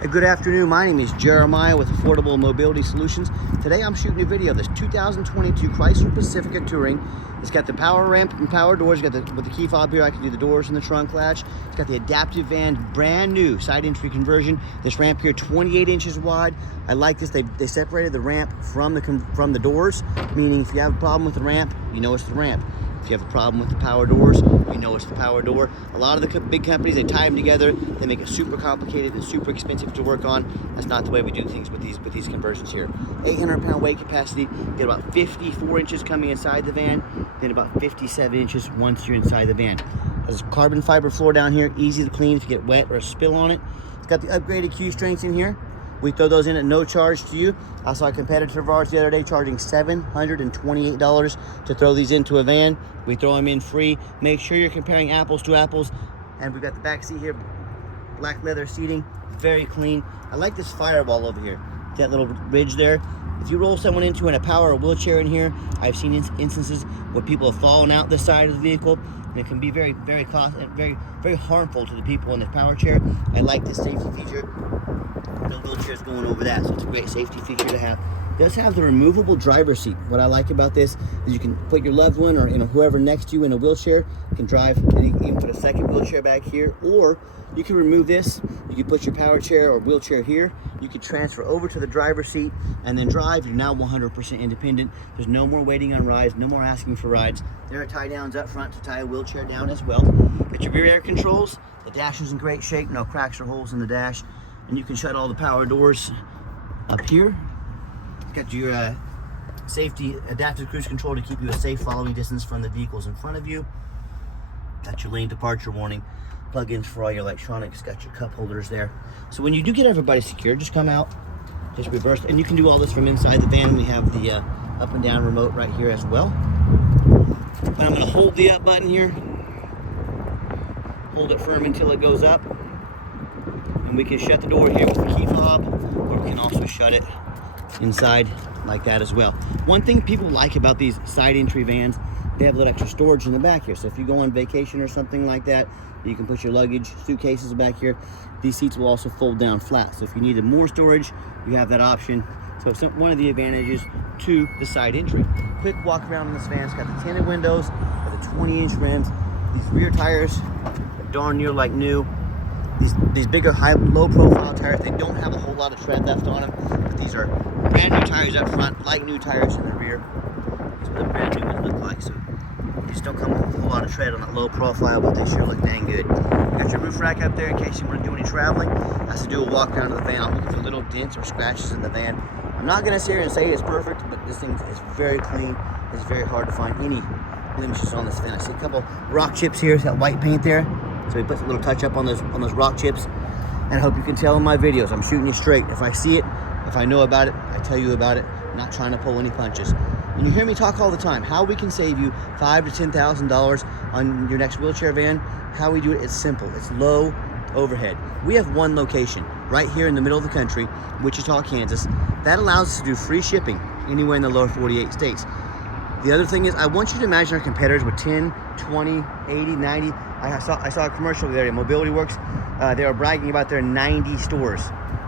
Hey, good afternoon. My name is Jeremiah with Affordable Mobility Solutions. Today I'm shooting a video of this 2022 Chrysler Pacifica Touring. It's got the power ramp and power doors. With the key fob here, I can do the doors and the trunk latch. It's got the adaptive van, brand new side entry conversion. This ramp here, 28 inches wide. I like this. They separated the ramp from the doors, meaning if you have a problem with the ramp, you know it's the ramp. If you have a problem with the power doors, you know it's the power door. A lot of the big companies, they tie them together. They make it super complicated and super expensive to work on. That's not the way we do things with these conversions here. 800-pound weight capacity. Get about 54 inches coming inside the van, then about 57 inches once you're inside the van. There's carbon fiber floor down here, easy to clean if you get wet or a spill on it. It's got the upgraded Q strengths in here. We throw those in at no charge to you. I saw a competitor of ours the other day charging $728 to throw these into a van. We throw them in free. Make sure you're comparing apples to apples. And we've got the back seat here, black leather seating, very clean. I like this firewall over here, that little ridge there. If you roll someone into a power or wheelchair in here, I've seen instances where people have fallen out the side of the vehicle, and it can be very harmful to the people in the power chair. I like this safety feature. No wheelchairs going over that, so it's a great safety feature to have. It does have the removable driver's seat. What I like about this is you can put your loved one or whoever next to you in a wheelchair. You can drive, and you can put a second wheelchair back here, or you can remove this. You can put your power chair or wheelchair here. You can transfer over to the driver's seat and then drive. You're now 100% independent. There's no more waiting on rides, no more asking for rides. There are tie downs up front to tie a wheelchair down as well. Got your rear air controls. The dash is in great shape, no cracks or holes in the dash. And you can shut all the power doors up here. Got your safety adaptive cruise control to keep you a safe following distance from the vehicles in front of you. Got your lane departure warning, plug-ins for all your electronics, got your cup holders there. So when you do get everybody secured, just come out, just reverse, and you can do all this from inside the van. We have the up and down remote right here as well. And I'm gonna hold the up button here, hold it firm until it goes up. And we can shut the door here with the key fob, or we can also shut it inside like that as well. One thing people like about these side entry vans, they have a little extra storage in the back here. So if you go on vacation or something like that, you can put your luggage, suitcases back here. These seats will also fold down flat. So if you needed more storage, you have that option. So it's one of the advantages to the side entry. Quick walk around in this van. It's got the tinted windows, got the 20-inch rims. These rear tires are darn near like new. These bigger, low profile tires, they don't have a whole lot of tread left on them, but these are brand new tires up front, like new tires in the rear. That's what the brand new ones look like. So they just don't come with a whole lot of tread on that low profile, but they sure look dang good. You got your roof rack up there in case you want to do any traveling. That's to do a walk around of the van. I'm looking for little dents or scratches in the van. I'm not going to sit here and say it's perfect, but this thing is very clean. It's very hard to find any blemishes on this van. I see a couple rock chips here. It's got white paint there. So he puts a little touch up on those rock chips. And I hope you can tell in my videos, I'm shooting you straight. If I see it, if I know about it, I tell you about it. I'm not trying to pull any punches. And you hear me talk all the time, how we can save you $5,000 to $10,000 on your next wheelchair van. How we do it, it's simple. It's low overhead. We have one location right here in the middle of the country, Wichita, Kansas. That allows us to do free shipping anywhere in the lower 48 states. The other thing is, I want you to imagine our competitors with 10, 20, 80, 90. I saw a commercial the other day, Mobility Works. They were bragging about their 90 stores.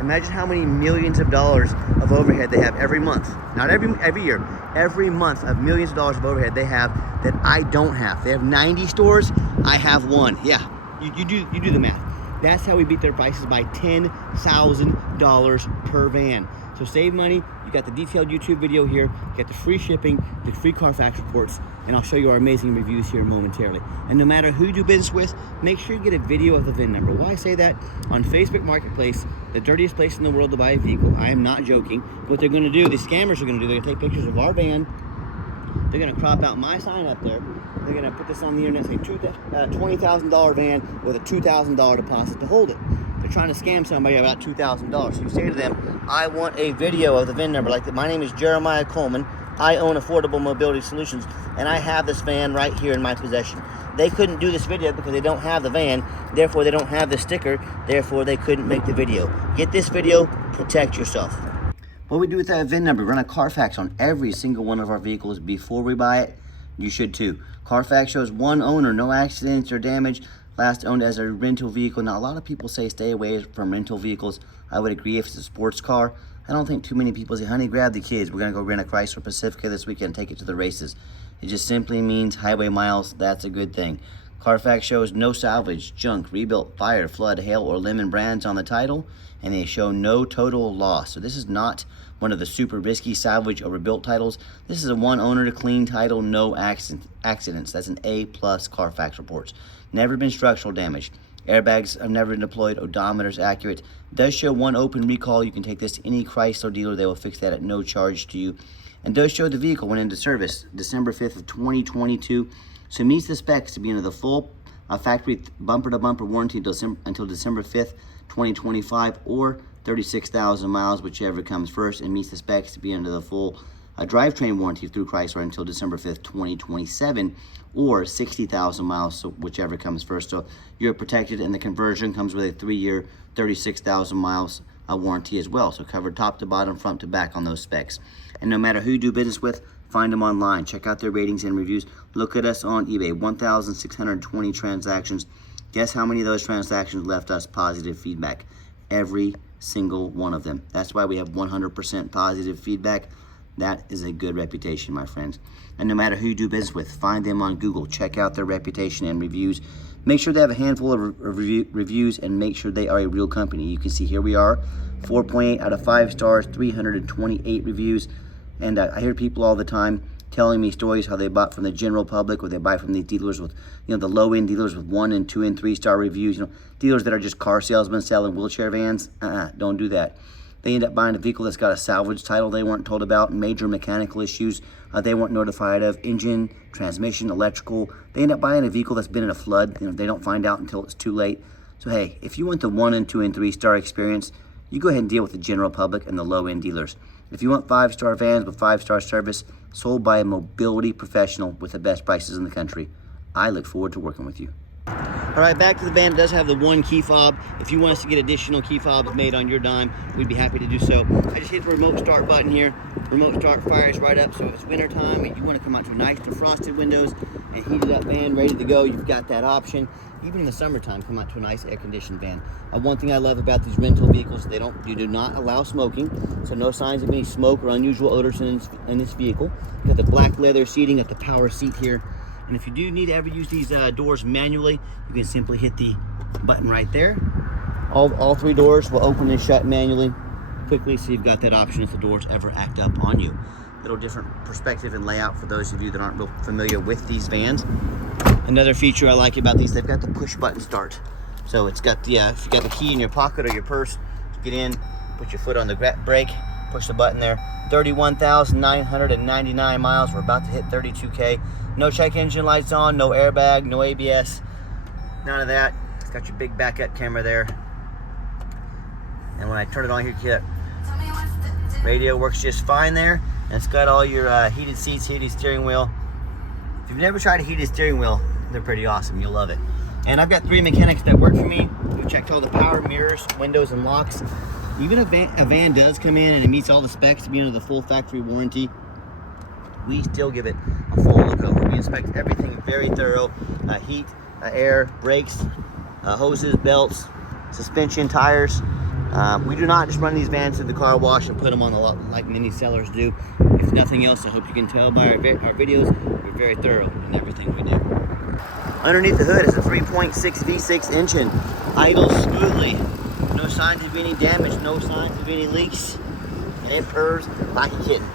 Imagine how many millions of dollars of overhead they have every month. Not every year, every month of millions of dollars of overhead they have that I don't have. They have 90 stores, I have one. Yeah, you do the math. That's how we beat their prices by $10,000 per van. So save money. You got the detailed YouTube video here. You got the free shipping, the free Carfax reports, and I'll show you our amazing reviews here momentarily. And no matter who you do business with, make sure you get a video of the VIN number. Why I say that? On Facebook Marketplace, the dirtiest place in the world to buy a vehicle, I am not joking. What they're going to do, the scammers are going to do, they're going to take pictures of our van. They're going to crop out my sign up there. They're going to put this on the internet, say $20,000 van with a $2,000 deposit to hold it. They're trying to scam somebody about $2,000. So you say to them, I want a video of the VIN number. Like that. My name is Jeremiah Coleman. I own Affordable Mobility Solutions, and I have this van right here in my possession. They couldn't do this video because they don't have the van. Therefore, they don't have the sticker. Therefore, they couldn't make the video. Get this video. Protect yourself. What we do with that VIN number, run a Carfax on every single one of our vehicles before we buy it. You should too. Carfax shows one owner, no accidents or damage. last owned as a rental vehicle. Now, a lot of people say stay away from rental vehicles. I would agree if it's a sports car. I don't think too many people say, honey, grab the kids. We're gonna go rent a Chrysler Pacifica this weekend, take it to the races. It just simply means highway miles. That's a good thing. Carfax shows no salvage, junk, rebuilt, fire, flood, hail, or lemon brands on the title, and they show no total loss. So this is not one of the super risky salvage or rebuilt titles. This is a one owner, clean title, no accidents. That's an A+ Carfax reports. Never been structural damage. Airbags have never been deployed. Odometer's accurate. Does show one open recall. You can take this to any Chrysler dealer. They will fix that at no charge to you. And does show the vehicle went into service December 5th of 2022. So meets the specs to be under the full factory bumper-to-bumper warranty until December 5th, 2025, or 36,000 miles, whichever comes first, and meets the specs to be under the full drivetrain warranty through Chrysler until December 5th, 2027, or 60,000 miles, so whichever comes first. So you're protected, and the conversion comes with a 3-year, 36,000 miles warranty as well. So covered top to bottom, front to back on those specs. And no matter who you do business with, find them online. Check out their ratings and reviews. Look at us on eBay. 1,620 transactions. Guess how many of those transactions left us positive feedback? Every single one of them. That's why we have 100% positive feedback. That is a good reputation, my friends. And no matter who you do business with, find them on Google. Check out their reputation and reviews. Make sure they have a handful of reviews, and make sure they are a real company. You can see here we are, 4.8 out of 5 stars, 328 reviews. And I hear people all the time telling me stories how they bought from the general public, or they buy from these dealers with, the low-end dealers with 1 and 2 and 3 star reviews. Dealers that are just car salesmen selling wheelchair vans. Don't do that. They end up buying a vehicle that's got a salvage title they weren't told about, major mechanical issues they weren't notified of, engine, transmission, electrical. They end up buying a vehicle that's been in a flood. They don't find out until it's too late. So hey, if you want the 1 and 2 and 3 star experience, you go ahead and deal with the general public and the low-end dealers. If you want 5-star vans with 5-star service sold by a mobility professional with the best prices in the country, I look forward to working with you. All right, back to the van. It does have the 1 key fob. If you want us to get additional key fobs made on your dime, we'd be happy to do so. I just hit the remote start button here. Remote start fires right up, so if it's winter time and you want to come out to nice defrosted windows and heated up van ready to go, you've got that option. Even in the summertime, come out to a nice air-conditioned van. One thing I love about these rental vehicles, you do not allow smoking, so no signs of any smoke or unusual odors in this vehicle. You got the black leather seating, got the power seat here. And if you do need to ever use these doors manually, you can simply hit the button right there. All 3 doors will open and shut manually quickly, so you've got that option if the doors ever act up on you. Little different perspective and layout for those of you that aren't real familiar with these vans. Another feature I like about these, they've got the push button start. So it's got the, if you got the key in your pocket or your purse, get in, put your foot on the brake, push the button there. 31,999 miles. We're about to hit 32K. No check engine lights on, no airbag, no ABS, none of that. It's got your big backup camera there. And when I turn it on here, you radio works just fine there. And it's got all your heated seats, heated steering wheel. If you've never tried a heated steering wheel, they're pretty awesome. You'll love it. And I've got 3 mechanics that work for me. We've checked all the power, mirrors, windows, and locks. Even if a van does come in and it meets all the specs to be under the full factory warranty, we still give it a full look over. We inspect everything very thorough. Heat, air, brakes, hoses, belts, suspension, tires. We do not just run these vans to the car wash and put them on the lot like many sellers do. If nothing else, I hope you can tell by our videos, we're very thorough in everything we do. Underneath the hood is a 3.6 V6 engine. Idles smoothly. No signs of any damage, no signs of any leaks. And it purrs like a kitten.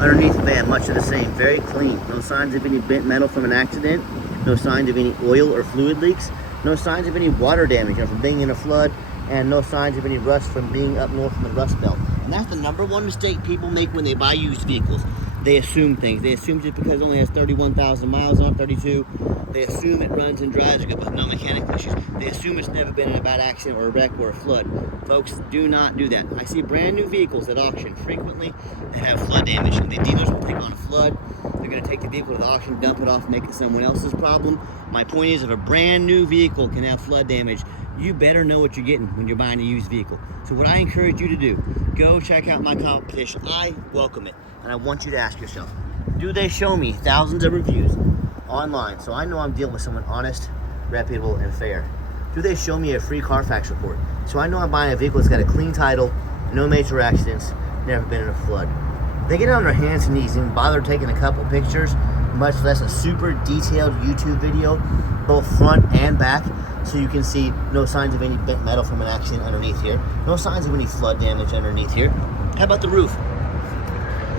Underneath the van, much of the same, very clean. No signs of any bent metal from an accident. No signs of any oil or fluid leaks. No signs of any water damage from being in a flood. And no signs of any rust from being up north in the Rust Belt. And that's the #1 mistake people make when they buy used vehicles. They assume things. They assume just because it only has 31,000 miles on 32, they assume it runs and drives good with no mechanical issues. They assume it's never been in a bad accident or a wreck or a flood. Folks, do not do that. I see brand new vehicles at auction frequently that have flood damage, and the dealers will take on a flood. They're going to take the vehicle to the auction, dump it off, make it someone else's problem. My point is, if a brand new vehicle can have flood damage, you better know what you're getting when you're buying a used vehicle. So what I encourage you to do, go check out my competition. I welcome it. And I want you to ask yourself, do they show me thousands of reviews online so I know I'm dealing with someone honest, reputable, and fair? Do they show me a free Carfax report? So I know I'm buying a vehicle that's got a clean title, no major accidents, never been in a flood. They get on their hands and knees and bother taking a couple pictures, much less a super detailed YouTube video, both front and back, so you can see no signs of any bent metal from an accident underneath here, no signs of any flood damage underneath here. How about the roof?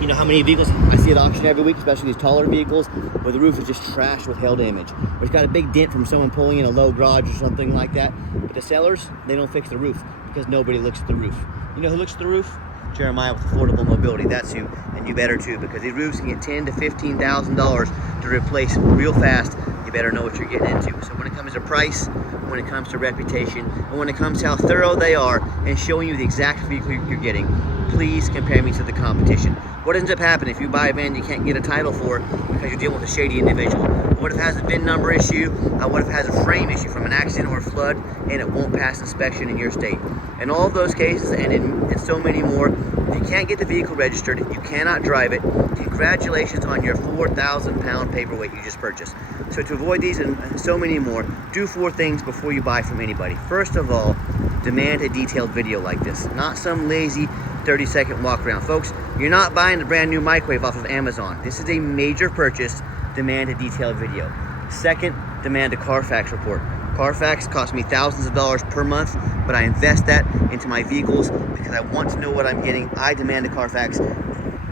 You know how many vehicles I see at auction every week, especially these taller vehicles, where the roof is just trashed with hail damage. Or it's got a big dent from someone pulling in a low garage or something like that. But the sellers, they don't fix the roof because nobody looks at the roof. You know who looks at the roof? Jeremiah with Affordable Mobility. That's you, and you better too, because these roofs can get $10,000 to $15,000 to replace real fast. You better know what you're getting into. So when it comes to price, when it comes to reputation, and when it comes to how thorough they are and showing you the exact vehicle you're getting, please compare me to the competition. What ends up happening if you buy a van you can't get a title for because you're dealing with a shady individual? What if it has a VIN number issue? What if it has a frame issue from an accident or a flood and it won't pass inspection in your state? In all of those cases, and in so many more, if you can't get the vehicle registered, you cannot drive it, congratulations on your 4,000-pound paperweight you just purchased. So to avoid these and so many more, do 4 things before you buy from anybody. First of all, demand a detailed video like this, not some lazy 30-second walk around. Folks, you're not buying a brand new microwave off of Amazon. This is a major purchase. Demand a detailed video. Second, demand a Carfax report. Carfax costs me thousands of dollars per month, but I invest that into my vehicles because I want to know what I'm getting. I demand a Carfax.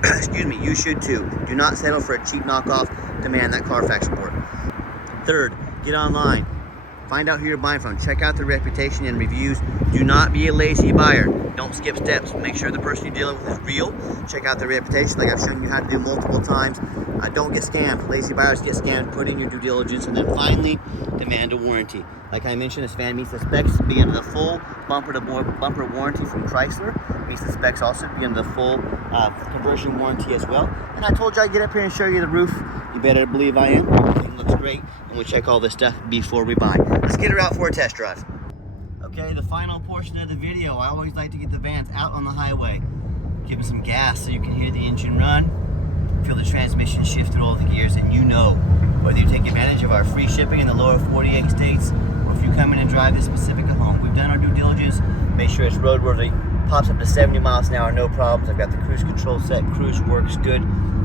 Excuse me, you should too. Do not settle for a cheap knockoff. Demand that Carfax report. Third, get online. Find out who you're buying from. Check out their reputation and reviews. Do not be a lazy buyer. Don't skip steps. Make sure the person you're dealing with is real. Check out their reputation like I've shown you how to do multiple times. Don't get scammed. Lazy buyers get scammed. Put in your due diligence. And then finally, demand a warranty. Like I mentioned, this van meets the specs to be under the full bumper warranty from Chrysler. Meets the specs also to be under the full conversion warranty as well. And I told you I'd get up here and show you the roof. You better believe I am. Everything looks great. And we'll check all this stuff before we buy. Let's get her out for a test drive. Okay, the final portion of the video. I always like to get the vans out on the highway. Give them some gas so you can hear the engine run. Feel the transmission shift through all the gears, and you know whether you take advantage of our free shipping in the lower 48 states or if you come in and drive this Pacifica home. We've done our due diligence, make sure it's roadworthy, pops up to 70 miles an hour, no problems. I've got the cruise control set, cruise works good,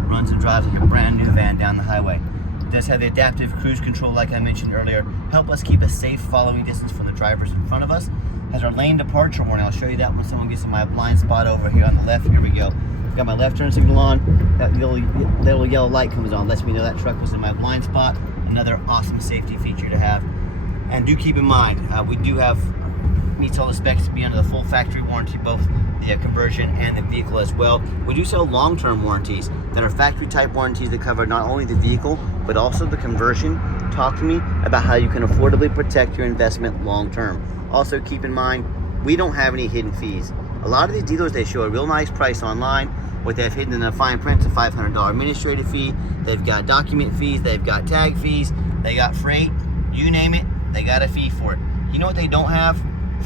runs and drives like a brand new van down the highway. It does have the adaptive cruise control like I mentioned earlier, help us keep a safe following distance from the drivers in front of us. Has our lane departure warning. I'll show you that when someone gets in my blind spot over here on the left. Here we go. Got my left turn signal on. That little yellow light comes on. Lets me know that truck was in my blind spot. Another awesome safety feature to have. And do keep in mind, we do have, meets all the specs to be under the full factory warranty, both the conversion and the vehicle as well. We do sell long-term warranties that are factory type warranties that cover not only the vehicle, but also the conversion. Talk to me about how you can affordably protect your investment long-term. Also keep in mind, we don't have any hidden fees. A lot of these dealers, they show a real nice price online. What they've hidden in the fine print is a $500 administrative fee. They've got document fees, they've got tag fees, they got freight, you name it, they got a fee for it. You know what they don't have?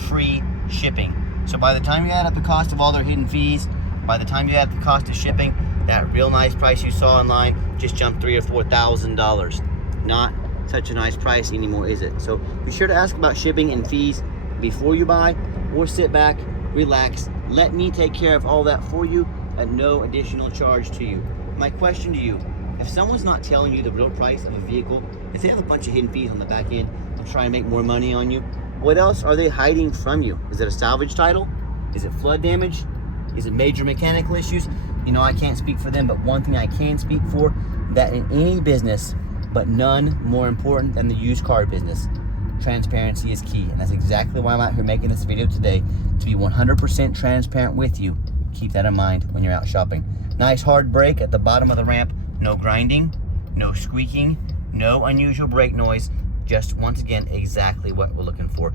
Free shipping. So by the time you add up the cost of all their hidden fees, by the time you add the cost of shipping, that real nice price you saw online just jumped $3,000 or $4,000. Not such a nice price anymore, is it? So be sure to ask about shipping and fees before you buy, or sit back, relax, let me take care of all that for you at no additional charge to you. My question to you, if someone's not telling you the real price of a vehicle, if they have a bunch of hidden fees on the back end to try and make more money on you, what else are they hiding from you? Is it a salvage title? Is it flood damage? Is it major mechanical issues? You know, I can't speak for them, but one thing I can speak for, that in any business, but none more important than the used car business, transparency is key. And that's exactly why I'm out here making this video today, to be 100% transparent with you. Keep that in mind when you're out shopping. Nice hard brake at the bottom of the ramp. No grinding, no squeaking, no unusual brake noise. Just, once again, exactly what we're looking for.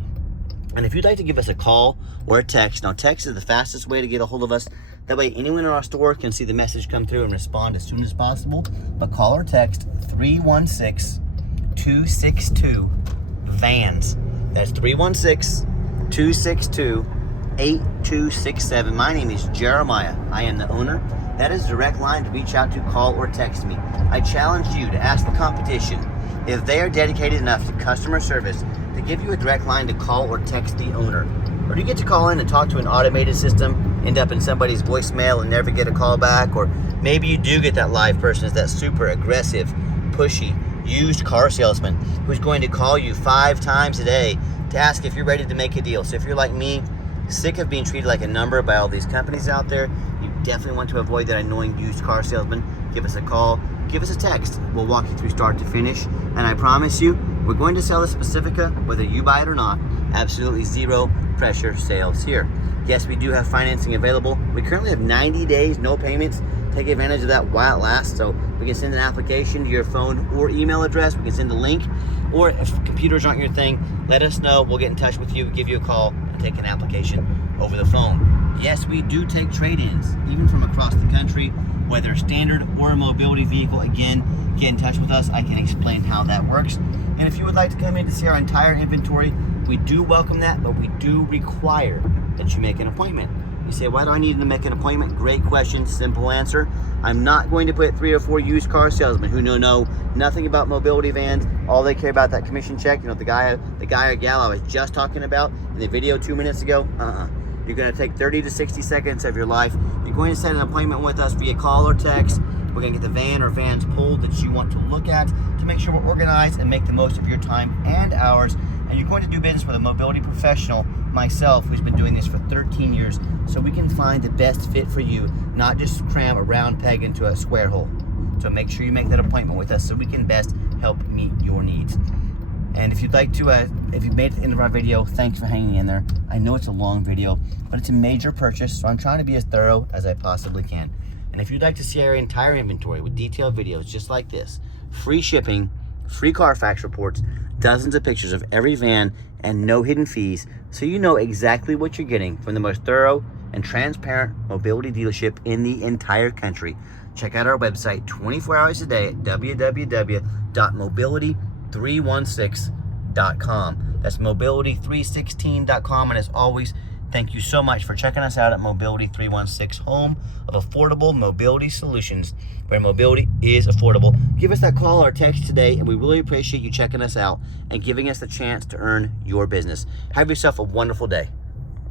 And if you'd like to give us a call or a text, now text is the fastest way to get a hold of us. That way anyone in our store can see the message come through and respond as soon as possible. But call or text 316-262-VANS. That's 316-262-8267. My name is Jeremiah. I am the owner. That is a direct line to reach out to, call, or text me. I challenge you to ask the competition if they are dedicated enough to customer service to give you a direct line to call or text the owner. Or do you get to call in and talk to an automated system, end up in somebody's voicemail and never get a call back? Or maybe you do get that live person, is that super aggressive, pushy, used car salesman who's going to call you 5 times a day to ask if you're ready to make a deal. So if you're like me, sick of being treated like a number by all these companies out there, you definitely want to avoid that annoying used car salesman. Give us a call, give us a text. We'll walk you through start to finish. And I promise you, we're going to sell this Pacifica, whether you buy it or not. Absolutely zero pressure sales here. Yes, we do have financing available. We currently have 90 days, no payments. Take advantage of that while it lasts. So we can send an application to your phone or email address. We can send a link. Or if computers aren't your thing, let us know. We'll get in touch with you, give you a call, and take an application over the phone. Yes, we do take trade-ins, even from across the country, whether a standard or a mobility vehicle. Again, get in touch with us. I can explain how that works. And if you would like to come in to see our entire inventory, we do welcome that, but we do require that you make an appointment. You say, why do I need to make an appointment? Great question, simple answer. I'm not going to put 3 or 4 used car salesmen who know nothing about mobility vans. All they care about that commission check. You know, the guy or gal I was just talking about in the video 2 minutes ago. You're going to take 30 to 60 seconds of your life. You're going to set an appointment with us via call or text. We're going to get the van or vans pulled that you want to look at to make sure we're organized and make the most of your time and hours. And you're going to do business with a mobility professional, myself, who's been doing this for 13 years, so we can find the best fit for you, not just cram a round peg into a square hole. So make sure you make that appointment with us so we can best help meet your needs. And if you'd like to, if you've made it to the end of our video, thanks for hanging in there. I know it's a long video, but it's a major purchase, so I'm trying to be as thorough as I possibly can. And if you'd like to see our entire inventory with detailed videos just like this, free shipping, free Carfax reports, dozens of pictures of every van, and no hidden fees, so you know exactly what you're getting from the most thorough and transparent mobility dealership in the entire country. Check out our website 24 hours a day at www.mobility316.com. That's mobility316.com. And as always, thank you so much for checking us out at Mobility 316, home of affordable mobility solutions, where mobility is affordable. Give us that call or text today, and we really appreciate you checking us out and giving us the chance to earn your business. Have yourself a wonderful day.